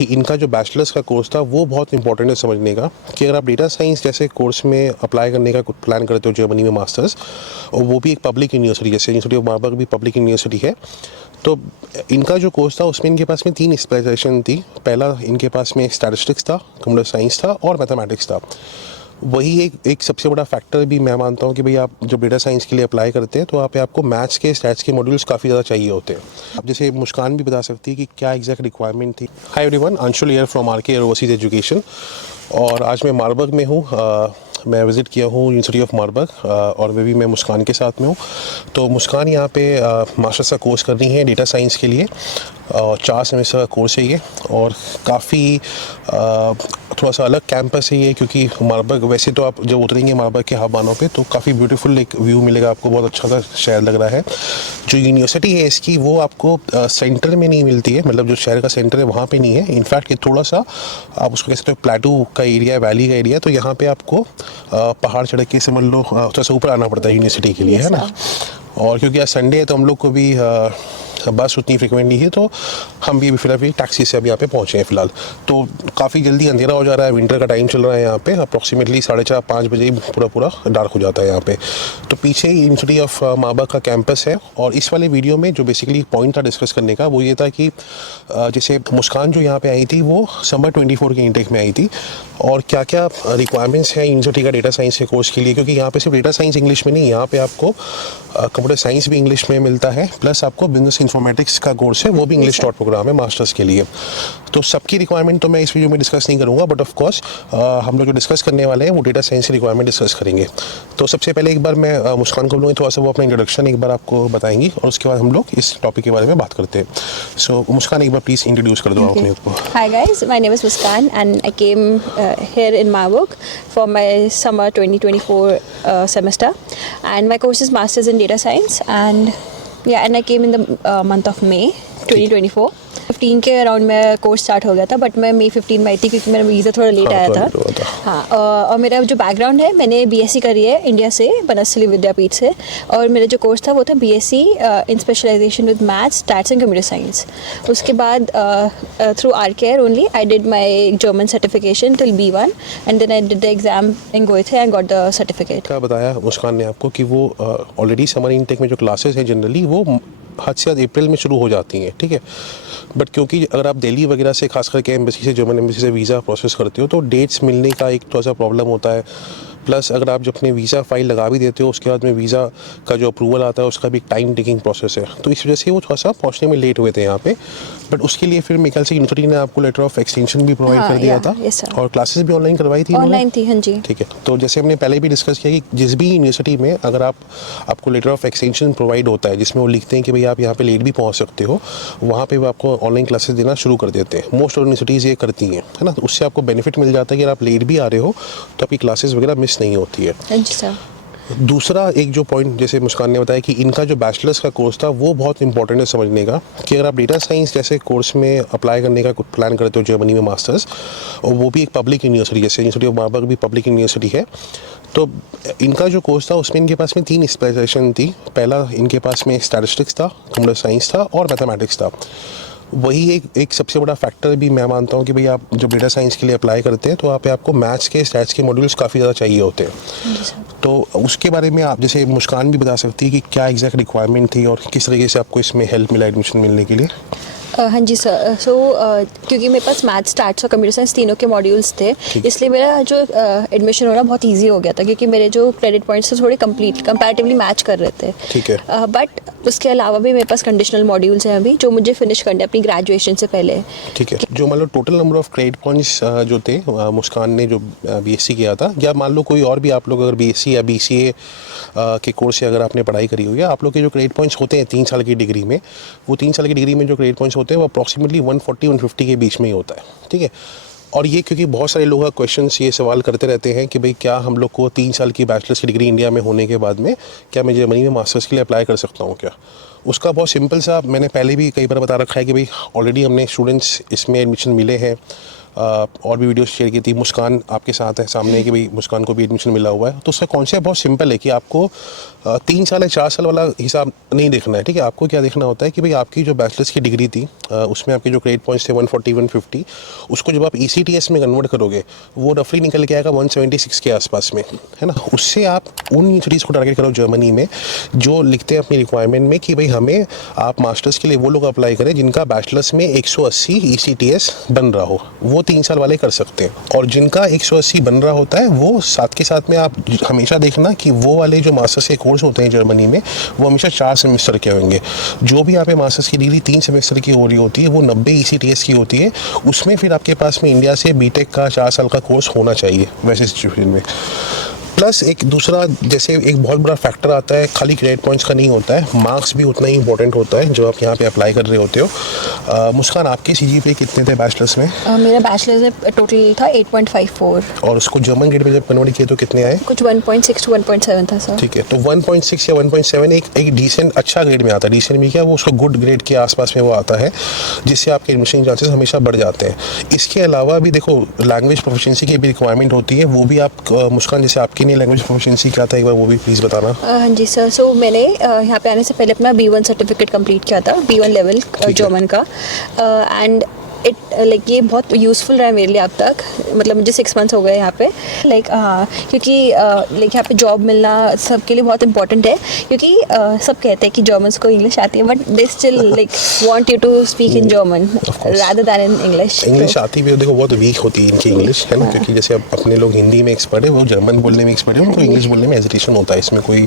इनका जो बैचलर्स का कोर्स था वो बहुत इंपॉर्टेंट है समझने का कि अगर आप डेटा साइंस जैसे कोर्स में अप्लाई करने का प्लान करते हो जर्मनी में मास्टर्स, और वो भी एक पब्लिक यूनिवर्सिटी जैसे यूनिवर्सिटी ऑफ मार्बर्ग भी पब्लिक यूनिवर्सिटी है, तो इनका जो कोर्स था उसमें इनके पास में 3 स्पेशलाइजेशन थी। पहला इनके पास में स्टैटिस्टिक्स था, कंप्यूटर साइंस था और मैथमेटिक्स था। वही एक सबसे बड़ा फैक्टर भी मैं मानता हूँ कि भाई आप जब डेटा साइंस के लिए अप्लाई करते हैं तो वहाँ पे आपको मैथ्स के स्टैट्स के मॉड्यूल्स काफ़ी ज़्यादा चाहिए होते हैं। अब जैसे मुस्कान भी बता सकती है कि क्या एग्जैक्ट रिक्वायरमेंट थी। Hi everyone, Anshul here from RK overseas education, और आज मैं मार्बर्ग में हूँ। मैं विज़िट किया हूँ यूनिवर्सिटी ऑफ मार्बर्ग, और मैं मुस्कान के साथ में हूँ। तो मुस्कान यहाँ पे मास्टर्स का कोर्स कर रही है डेटा साइंस के लिए, 4 सेमेस्टर का कोर्स है ये, और काफ़ी थोड़ा सा अलग कैंपस है ये, क्योंकि मार्बर्ग वैसे तो आप जब उतरेंगे मार्बर्ग के हवाबानों पे तो काफ़ी ब्यूटीफुल एक व्यू मिलेगा आपको, बहुत अच्छा सा शहर लग रहा है। जो यूनिवर्सिटी है इसकी वो आपको सेंटर में नहीं मिलती है, मतलब जो शहर का सेंटर है वहाँ पे नहीं है। इनफैक्ट ये थोड़ा सा आप उसको कह सकते हो प्लेटू का एरिया, वैली का एरिया, तो यहाँ पे आपको पहाड़ चढ़ के समझ लो थोड़ा सा ऊपर आना पड़ता है यूनिवर्सिटी के लिए, है ना। और क्योंकि आज संडे है तो हम लोग को भी बस उतनी फ्रिक्वेंट नहीं है, तो हम भी फिलहाल टैक्सी से अभी यहाँ पे पहुँचे हैं फ़िलहाल। तो काफ़ी जल्दी अंधेरा हो जा रहा है, विंटर का टाइम चल रहा है यहाँ पे, अप्रॉक्सीमेटली 4:30-5 बजे ही पूरा डार्क हो जाता है यहाँ पे। तो पीछे ही यूनिवर्सिटी ऑफ मार्बर्ग का कैंपस है, और इस वाले वीडियो में जो बेसिकली पॉइंट था डिस्कस करने का वो ये था कि जैसे मुस्कान जो यहाँ पे आई थी वो समर 24 के इंटेक में आई थी, और क्या क्या रिक्वायरमेंट्स हैं यूनिवर्सिटी का डेटा साइंस के कोर्स के लिए, क्योंकि यहाँ पे सिर्फ डेटा साइंस इंग्लिश में नहीं, यहाँ पे आपको कंप्यूटर साइंस भी इंग्लिश में मिलता है, प्लस आपको बिजनेस इंफॉर्मेटिक्स का कोर्स है वो भी इंग्लिश टॉट प्रोग्राम है मास्टर्स के लिए। तो सबकी रिक्वायरमेंट तो मैं इस वीडियो में डिस्कस नहीं करूँगा, बट ऑफ कोर्स हम लोग जो डिस्कस करने वाले हैं वो डेटा साइंस की रिक्वायरमेंट डिस्कस करेंगे। तो सबसे पहले एक बार मैं मुस्कान को बोलूँगी थोड़ा सा वो अपना इंट्रोडक्शन एक बार आपको बताएंगी, और उसके बाद हम लोग इस टॉपिक के बारे में बात करते हैं। सो मुस्कान, एक बार प्लीज़ इंट्रोड्यूस कर दो अपने को। Hi guys, my name is Muskan and I came here in Marburg for my summer 2024 semester, and my course is Masters in Data Science, and I came in the month of May 2024. 15 के around में course start हो गया था, but मैं May 15 में आई थी क्योंकि मेरा वीज़ा थोड़ा लेट आया था। हाँ, और मेरा जो बैकग्राउंड है, मैंने BSc करी है इंडिया से, बनस्थली विद्यापीठ से, और मेरा जो कोर्स था वो था BSc in specialisation with maths, stats and computer science. उसके बाद through RKR only I did my German certification till B1, and then I did the exam in Goethe and got the certificate. क्या बताया मुस्कान ने आपको कि वो already summer intake में जो क्लासेस हैं जनरली वो हद से ज़्यादा अप्रैल में शुरू हो जाती हैं, ठीक है। बट क्योंकि अगर आप दिल्ली वगैरह से खास करके एम्बेसी से, जर्मन एम्बेसी से वीज़ा प्रोसेस करते हो तो डेट्स मिलने का एक थोड़ा सा प्रॉब्लम होता है। प्लस अगर आप जब अपने वीज़ा फाइल लगा भी देते हो उसके बाद में वीज़ा का जो अप्रूवल आता है उसका भी एक टाइम टेकिंग प्रोसेस है, तो इस वजह से वो थोड़ा सा पहुँचने में लेट हुए थे यहाँ पे। बट उसके लिए फिर मेरे ख्याल से यूनिवर्सिटी ने आपको लेटर ऑफ एक्सटेंशन भी प्रोवाइड कर दिया था, और क्लासेस भी ऑनलाइन करवाई थी। ऑनलाइन थी, हाँ जी। ठीक है, तो जैसे हमने पहले भी डिस्कस किया कि जिस भी यूनिवर्सिटी में अगर आपको लेटर ऑफ एक्सटेंशन प्रोवाइड होता है जिसमें वो लिखते हैं कि भाई आप यहाँ पे लेट भी पहुँच सकते हो, वहाँ पे वो आपको ऑनलाइन क्लासेस देना शुरू कर देते हैं। मोस्ट यूनिवर्सिटीज़ ये करती हैं, है ना। तो उससे आपको बेनिफिट मिल जाता है कि अगर आप लेट भी आ रहे हो तो आपकी क्लासेस वगैरह मिस नहीं होती है। जी सर। दूसरा एक जो पॉइंट जैसे मुस्कान ने बताया कि इनका जो बैचलर्स का कोर्स था वो बहुत इंपॉर्टेंट है समझने का कि अगर आप डेटा साइंस जैसे कोर्स में अप्लाई करने का प्लान करते हो जर्मनी में मास्टर्स, और वो भी एक पब्लिक यूनिवर्सिटी जैसे यूनिवर्सिटी ऑफ मार्बर्ग भी पब्लिक यूनिवर्सिटी है, तो इनका जो कोर्स था उसमें इनके पास में 3 स्पेशलाइजेशन थी। पहला इनके पास में स्टैटिस्टिक्स था, कंप्यूटर साइंस था और मैथमेटिक्स था। वही एक सबसे बड़ा फैक्टर भी मैं मानता हूँ कि भाई आप जब डेटा साइंस के लिए अप्लाई करते हैं तो वहाँ पे आपको मैथ्स के स्टैट्स के मॉड्यूल्स काफ़ी ज़्यादा चाहिए होते हैं। तो उसके बारे में आप जैसे मुस्कान भी बता सकती है कि क्या एग्जैक्ट रिक्वायरमेंट थी और किस तरीके से आपको इसमें हेल्प मिला एडमिशन मिलने के लिए। हाँ जी सर। सो क्योंकि मेरे पास मैथ्स, स्टैट्स और कंप्यूटर साइंस तीनों के मॉड्यूल्स थे, इसलिए मेरा जो एडमिशन होना बहुत इजी हो गया था, क्योंकि मेरे जो क्रेडिट पॉइंट्स थे थोड़े कंपैरेटिवली मैच कर रहे थे। ठीक है। बट उसके अलावा भी मेरे पास कंडीशनल मॉड्यूल्स हैं अभी जो मुझे फिनिश करने अपनी ग्रेजुएशन से पहले। ठीक है। जो मान लो total number of credit points जो थे मुस्कान ने जो BSc किया था, या मान लो कोई और भी आप लोग अगर BSc या BCA के कोर्स से अगर आपने पढ़ाई करी हुई है, आप लोग के जो क्रेडिट पॉइंट्स होते हैं 3 साल की डिग्री में, वो 3 साल की डिग्री में जो क्रेडिट पॉइंट्स होते हैं वो अप्रॉक्सीमेटली 140-150 के बीच में ही होता है, ठीक है। और ये क्योंकि बहुत सारे लोग क्वेश्चंस ये सवाल करते रहते हैं कि भाई क्या हम लोग को 3 साल की बैचलर्स की डिग्री इंडिया में होने के बाद में क्या मैं जर्मनी में मास्टर्स के लिए अप्लाई कर सकता हूँ क्या। उसका बहुत सिंपल सा मैंने पहले भी कई बार बता रखा है कि भाई ऑलरेडी हमने स्टूडेंट्स इसमें एडमिशन मिले हैं और भी वीडियो शेयर की थी, मुस्कान आपके साथ है सामने कि भाई मुस्कान को भी एडमिशन मिला हुआ है। तो उसका कॉन्सेप्ट बहुत सिंपल है कि आपको 3 साल या 4 साल वाला हिसाब नहीं देखना है, ठीक है। आपको क्या देखना होता है कि भाई आपकी जो बैचलर्स की डिग्री थी उसमें आपके जो क्रेडिट पॉइंट्स थे 140 150, उसको जब आप ECTS में कन्वर्ट करोगे वो रफली निकल के आएगा 176 के आसपास में, है ना। उससे आप उन यूनिवर्सिटीज़ को टारगेट करो जर्मनी में जो लिखते हैं अपनी रिक्वायरमेंट में कि भाई हमें आप मास्टर्स के लिए वो लोग अप्लाई करें जिनका बैचलर्स में 180 ECTS बन रहा हो, वो 3 साल वाले कर सकते हैं। और जिनका 180 बन रहा होता है वो साथ के साथ में आप हमेशा देखना कि वो वाले जो मास्टर्स के कोर्स होते हैं जर्मनी में वो हमेशा 4 सेमेस्टर के होंगे। जो भी यहाँ पे मास्टर्स की डिग्री 3 सेमेस्टर की हो रही होती है वो 90 ECTS की होती है। उसमें फिर आपके पास में इंडिया से बीटेक का 4 साल का कोर्स होना चाहिए वैसे सिचुएशन में। प्लस एक दूसरा जैसे एक बहुत बड़ा फैक्टर आता है, खाली क्रेडिट पॉइंट्स का नहीं होता है, मार्क्स भी उतना ही इंपॉर्टेंट होता है जो आप यहाँ पे अप्लाई कर रहे होते हो। मुस्कान, आपके CGPA कितने थे बैचलर्स में? मेरा बैचलर्स में टोटल था 8.54 और उसको जर्मन ग्रेड में जब कन्वर्ट किए तो कितने आए? कुछ 1.6 to 1.7 था सर। ठीक है, तो 1.6 या 1.7 एक डिसेंट अच्छा ग्रेड में आता है। डिसेंट भी क्या, वो उसको गुड ग्रेड के आसपास में वो आता है जिससे आपके एडमिशन चांसेस हमेशा बढ़ जाते हैं। इसके अलावा भी देखो लैंग्वेज प्रोफिशिएंसी की भी रिक्वायरमेंट होती है, वो भी आप मुस्कान जैसे आपके लिए लैंग्वेज प्रोफिशिएंसी क्या था एक बार वो भी प्लीज़ बताना। हाँ जी सर, सो मैंने यहाँ पे आने से पहले अपना B1 सर्टिफिकेट कंप्लीट किया था, B1 लेवल जर्मन का। एंड इट लाइक ये बहुत यूज़फुल रहा है मेरे लिए अब तक, मतलब मुझे 6 मंथ्स हो गए यहाँ पे। लाइक क्योंकि लाइक यहाँ पे जॉब मिलना सबके लिए बहुत इंपॉर्टेंट है, क्योंकि सब कहते हैं कि जर्मन्स को इंग्लिश आती है but they still like want you to speak in German rather than in English. English आती भी है, देखो बहुत वीक होती है इनकी इंग्लिश, है ना, क्योंकि जैसे अपने लोग हिंदी में एक्सपर्ट है वो जर्मन बोलने में एक्सपर्ट है, उनको इंग्लिश बोलने में हेजिटेशन होता है, इसमें कोई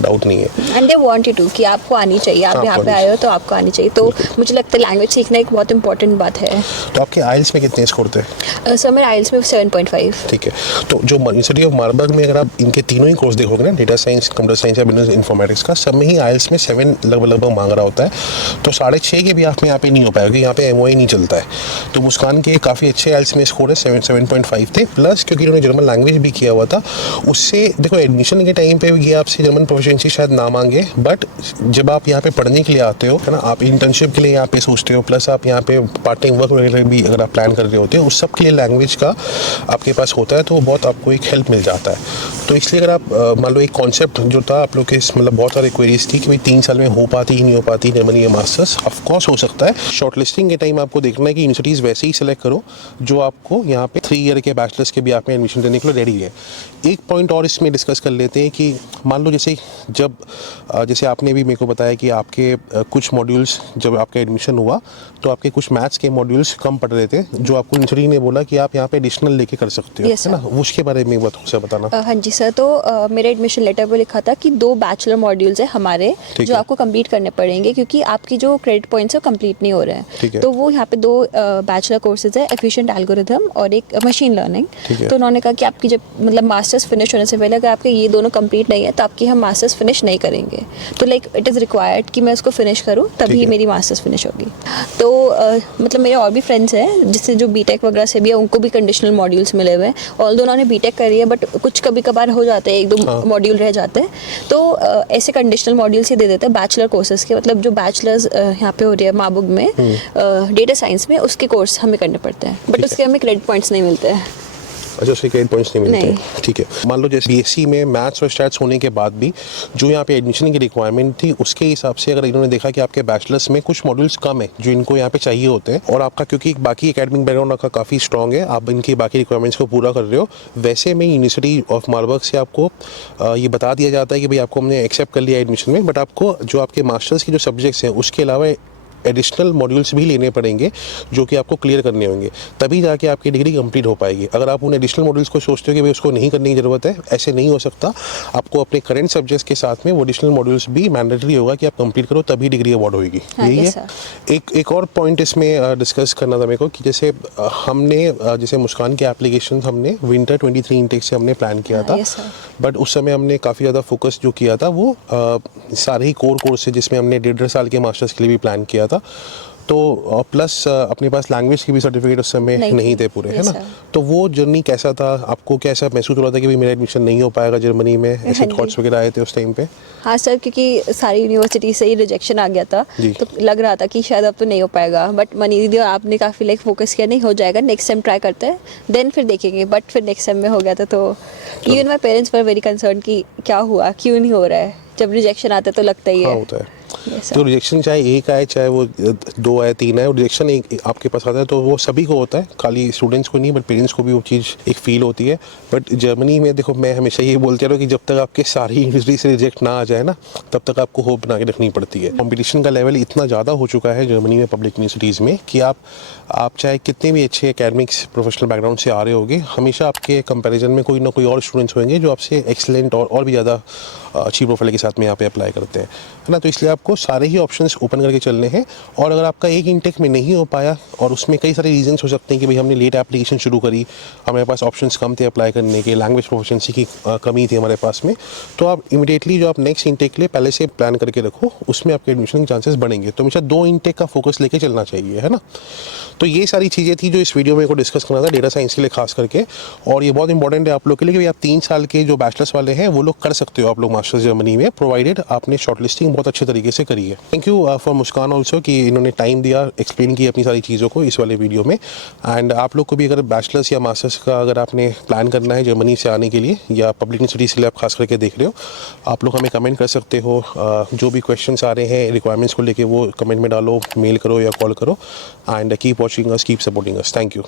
डाउट नहीं है। And they want you to कि आपको आनी चाहिए, आप यहाँ पे आए हो तो आपको आनी चाहिए। तो मुझे लगता है लैंग्वेज सीखना एक बहुत इंपॉर्टेंट बात है। तो आपके आइल्स में कितने स्कोर थे? सर मेरे आइल्स में 7.5। ठीक है, तो जो यूनिवर्सिटी ऑफ मार्बर्ग में अगर आप इनके तीनों ही कोर्स देखोगे ना, डेटा साइंस, कंप्यूटर साइंस या बिजनेस इन्फॉर्मेटिक्स का, सब में ही आइल्स में 7 लगभग मांग रहा होता है। तो 6.5 के भी आप में यहाँ पे नहीं हो पाएगा, यहाँ पे MOE नहीं चलता है। तो मुस्कान के काफ़ी अच्छे आइल्स में स्कोर है, 7.5 थे। प्लस क्योंकि उन्होंने जर्मन लैंग्वेज भी किया हुआ था, उससे देखो एडमिशन के टाइम पे ये आपसे जर्मन प्रोफिशिएंसी शायद ना मांगे, बट जब आप यहाँ पे पढ़ने के लिए आते हो, है ना, आप इंटर्नशिप के लिए यहाँ पे सोचते हो, प्लस आप यहाँ पे पार्ट टाइम वर्क वगैरह भी अगर आप प्लान कर रहे होते हो, उस सब के लिए लैंग्वेज का आपके पास होता है, तो वो बहुत आपको एक हेल्प मिल जाता है। तो इसलिए अगर आप मान लो एक कॉन्सेप्ट जो था आप लोग के, मतलब बहुत सारे क्वेरीज थी कि भाई 3 साल में हो पाती ही नहीं हो पाती जर्मनी के मास्टर्स, ऑफकोर्स हो सकता है। शॉर्टलिस्टिंग के टाइम आपको देखना है कि यूनिवर्सिटीज़ वैसे ही सेलेक्ट करो जो आपको यहाँ पे 3 ईयर के बैचलर्स के भी आप में एडमिशन देने के लिए रेडी है। एक पॉइंट और इसमें डिस्कस कर लेते हैं कि मान लो जैसे आपने भी मेरे को बताया कि आपके कुछ मॉड्यूल्स जब आपका एडमिशन हुआ तो आपके कुछ मैथ्स के मॉड्यूल्स कम पढ़ रहे थे, जो आपको यूनिवर्सिटी ने बोला कि आप यहाँ पे एडिशनल लेके कर सकते हो, है ना, उसके बारे में से बताना। हाँ जी सर, तो मेरे एडमिशन लेटर पर लिखा था कि 2 बैचलर मॉड्यूल्स है हमारे जो आपको कंप्लीट करने पड़ेंगे, क्योंकि आपकी जो क्रेडिट पॉइंट्स है कंप्लीट नहीं हो रहे हैं। तो वो यहाँ पे 2 बैचलर कोर्सेज है, एफिशिएंट एल्गोरिथम और एक मशीन लर्निंग। तो उन्होंने कहा कि आपकी जब मतलब मास्टर्स फिनिश होने से पहले अगर आपके ये दोनों कंप्लीट नहीं है तो आपकी हम मास्टर्स फिनिश नहीं करेंगे। तो लाइक इट इज़ रिक्वायर्ड कि मैं उसको फिनिश करूँ तभी मेरी मास्टर्स फिनिश होगी। तो मतलब मेरे और भी फ्रेंड्स हैं जिससे जो बीटेक वगैरह से भी है, उनको भी कंडीशनल मॉड्यूल्स मिले हुए हैं। ऑल्दो उन्होंने बीटेक करी है बट कुछ कभी कभार हो जाते हैं, 1-2 मॉड्यूल रह जाते हैं, तो ऐसे कंडीशनल मॉड्यूल्स ही दे देते हैं बैचलर कोर्सेज के। मतलब जो बैचलर्स यहाँ पे हो रही है मार्बर्ग में डेटा साइंस में, उसके कोर्स हमें करने पड़ते हैं, बट उसके हमें क्रेडिट पॉइंट्स नहीं मिलते हैं। अच्छा, उसके क्रेडिट पॉइंट्स नहीं मिलते, ठीक है। मान लो जैसे BSc में मैथ्स और स्टैट्स होने के बाद भी जो यहाँ पे एडमिशन की रिक्वायरमेंट थी उसके हिसाब से अगर इन्होंने देखा कि आपके बैचलर्स में कुछ मॉड्यूल्स कम है जो इनको यहाँ पे चाहिए होते हैं, और आपका क्योंकि बाकी एकेडमिक बैकग्राउंड आपका काफ़ी स्ट्रॉग है, आप इनकी बाकी रिक्वायरमेंट्स को पूरा कर रहे हो, वैसे में यूनिवर्सिटी ऑफ मार्बर्ग से आपको ये बता दिया जाता है कि भाई आपको हमने एक्सेप्ट कर लिया एडमिशन में, बट आपको जो आपके मास्टर्स के जो सब्जेक्ट्स हैं उसके अलावा एडिशनल मॉड्यूल्स भी लेने पड़ेंगे जो कि आपको क्लियर करने होंगे, तभी जाके आपकी डिग्री कंप्लीट हो पाएगी। अगर आप उन एडिशनल मॉड्यूल्स को सोचते हो कि भाई उसको नहीं करने की ज़रूरत है, ऐसे नहीं हो सकता। आपको अपने करंट सब्जेक्ट्स के साथ में वो एडिशनल मॉड्यूल्स भी मैंडेटरी होगा कि आप कंप्लीट करो, तभी डिग्री अवार्ड होगी। यही है। एक और पॉइंट इसमें डिस्कस करना था मेरे को कि जैसे हमने जैसे मुस्कान के एप्लीकेशन हमने विंटर 23 इंटेक से हमने प्लान किया था, बट उस समय हमने काफ़ी ज़्यादा फोकस जो किया था वो सारे ही कोर कोर्स जिसमें हमने 1.5 साल के मास्टर्स के लिए भी प्लान किया था, तो प्लस अपने पास लैंग्वेज की भी सर्टिफिकेट उस समय नहीं थे पूरे, है Yes, ना? sir. तो वो जर्नी कैसा था आपको? क्या ऐसा महसूस हो रहा था कि भाई मेरा एडमिशन नहीं हो पाएगा जर्मनी में? ऐसे हाँ जी। थॉट्स वगैरह आए थे उस टाइम पे? हाँ सर, क्योंकि सारी यूनिवर्सिटी से ही रिजेक्शन आ गया था, जी। तो लग रहा था कि शायद अब तो नहीं हो पाएगा, बट मनी दीदी और आपने काफ़ी लाइक फोकस किया, नहीं हो जाएगा, नेक्स्ट टाइम ट्राई करते हैं, देन फिर देखेंगे, बट फिर नेक्स्ट टाइम में हो गया था। तो even my parents were very concern कि क्या हुआ, क्यों नहीं हो रहा है। जब रिजेक्शन आता है तो लगता ही हाँ, है। होता है। Yes, sir. तो रिजेक्शन चाहे एक आए, चाहे वो 2 आए, 3 आए, रिजेक्शन एक आपके पास आता है तो वो सभी को होता है, खाली स्टूडेंट्स को नहीं, बट पेरेंट्स को भी वो चीज़ एक फील होती है। बट जर्मनी में देखो, मैं हमेशा ये बोलते रहा कि जब तक आपके सारी यूनिवर्सिटी से रिजेक्ट ना आ जाए ना, तब तक आपको होप बना के रखनी पड़ती है। कॉम्पिटिशन का लेवल इतना ज़्यादा हो चुका है जर्मनी में पब्लिक यूनिवर्सिटीज़ में कि आप चाहे कितने भी अच्छे एकेडमिक्स प्रोफेशनल बैकग्राउंड से आ रहे होगे, हमेशा आपके कंपैरिजन में कोई ना कोई और स्टूडेंट्स होंगे जो आपसे एक्सीलेंट और भी ज़्यादा अच्छी प्रोफाइल के साथ में यहाँ पे अप्लाई करते हैं, है ना? तो इसलिए आपको सारे ही ऑप्शंस ओपन करके चलने हैं। और अगर आपका एक इंटेक में नहीं हो पाया, और उसमें कई सारे रीजंस हो सकते हैं कि भाई हमने लेट एप्लीकेशन शुरू करी, हमारे पास ऑप्शंस कम थे अप्लाई करने के, लैंग्वेज प्रोफिशिएंसी की कमी थी हमारे पास में, तो आप इमीडिएटली जो आप नेक्स्ट इंटेक के लिए पहले से प्लान करके रखो, उसमें आपके एडमिशन के चांसेस बढ़ेंगे। तो हमेशा 2 इंटेक का फोकस लेके चलना चाहिए, है ना? तो ये सारी चीज़ें थी जो इस वीडियो में को डिस्कस करना था डेटा साइंस के लिए खास करके। और ये बहुत इंपॉर्टेंट है आप लोग के लिए कि भाई आप 3 साल के जो बैचलर्स वाले हैं वो लोग कर सकते हो आप लोग मास्टर्स जर्मनी में, प्रोवाइडेड आपने शॉर्टलिस्टिंग बहुत अच्छे तरीके से करी है। Thank you for Muskan also कि इन्होंने टाइम दिया, एक्सप्लेन की अपनी सारी चीज़ों को इस वाले वीडियो में। एंड आप लोग को भी अगर बैचलर्स या मास्टर्स का अगर आपने प्लान करना है जर्मनी से आने के लिए, या पब्लिक यूनिवर्सिटीज़ के लिए आप खास करके देख रहे हो, आप लोग हमें कमेंट कर सकते हो। जो भी क्वेश्चंस आ रहे हैं रिक्वायरमेंट्स को लेके, वो कमेंट में डालो, मेल करो या कॉल करो। And keep watching us, keep supporting us. Thank you.